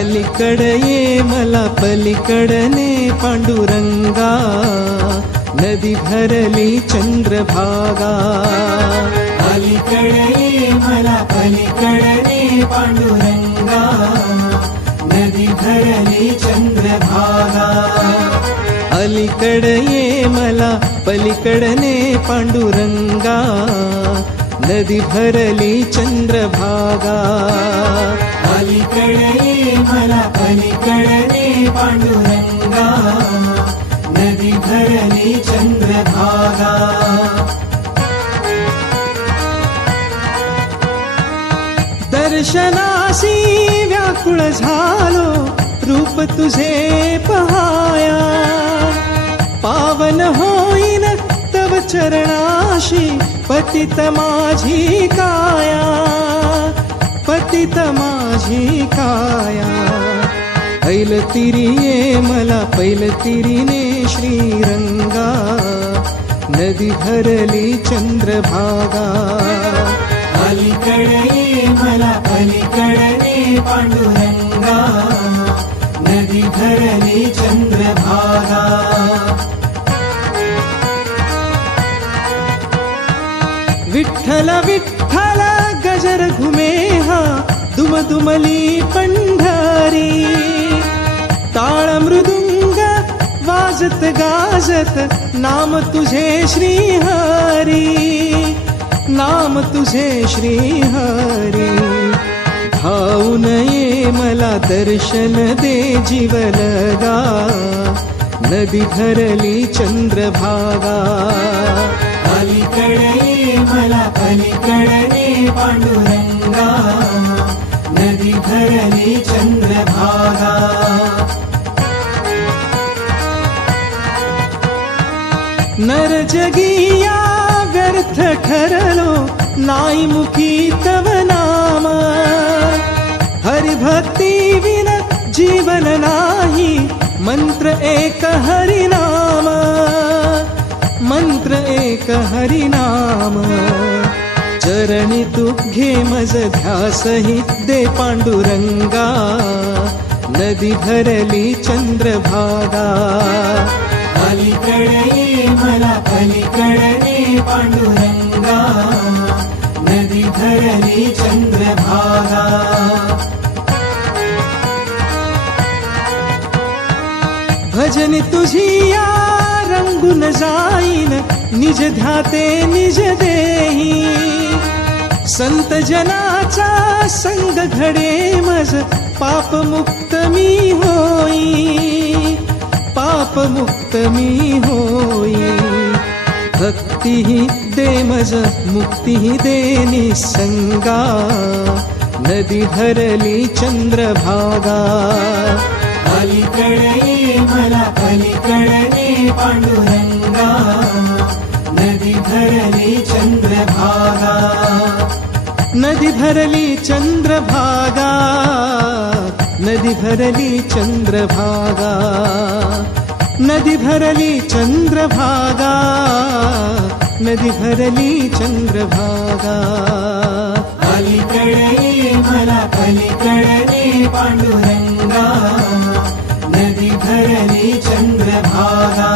अलीकडे ये मला पलीकडने पांडुरंगा, नदी भरली चंद्रभागा. अलीकडे ये मला पलीकडने पांडुरंगा, नदी भरली चंद्रभागा. अलीकडे ये मला पलीकडने पांडुरंगा, नदी भरली चंद्रभागा. अलीकडे ये मला पलीकडने पांडुरंगा, नदी भरली चंद्रभागा. दर्शनासी व्याकुळ झालो रूप तुझे पहाया, पावन होईन तव चरणाशी पतित माझी काया, पतित माझी काया. ऐल तिरी ये मला पैल तिरीने श्रीरंगा, नदी भरली चंद्रभागा. अलीकडे ये मला पलीकडने पांडुरंगा, नदी भरली चंद्रभागा. विठ्ठल विठ्ठल गजर घुमे हा दुमदुमली पंढरी, टाळ मृदुंग वाजत गाजत नाम तुझे श्रीहरी, नाम तुझे श्रीहरी. धावून ये मला दर्शन दे जीवलगा, नदी भरली चंद्रभागा. अलीकडे ये मला पलीकडने पांडुरंगा, नदी भरली चंद्रभागा. नर जगिया व्यर्थ ठरलो नाई मुखी तव नाम, हरिभक्ती विन जीवन नाही, मंत्र एक हरिनाम, मंत्र एक हरिनाम. चरणी तू घे मज ध्यासही दे पांडुरंगा, नदी भरली चंद्रभागा. अलीकडे ये मला पलीकडने पांडुरंगा, नदी भरली चंद्रभागा. भजन तुझी या रंगून जाईन, निज ध्याते निज देही. संत जनाचा संग घडे मज पाप मुक्त मी होई, पाप मुक्त मी होई. भक्तीही दे मज मुक्तीही दे निसंगा, नदी भरली चंद्रभागा. अलीकडे ये मला पलीकडने पांडुरंगा, नदी भरली चंद्रभागा. नदी भरली चंद्रभागा, नदी भरली चंद्रभागा, नदी भरली चंद्रभागा, नदी भरली चंद्रभागा. अलीकडे ये मला पलीकडने पांडुरंगा, नदी भरली चंद्रभागा.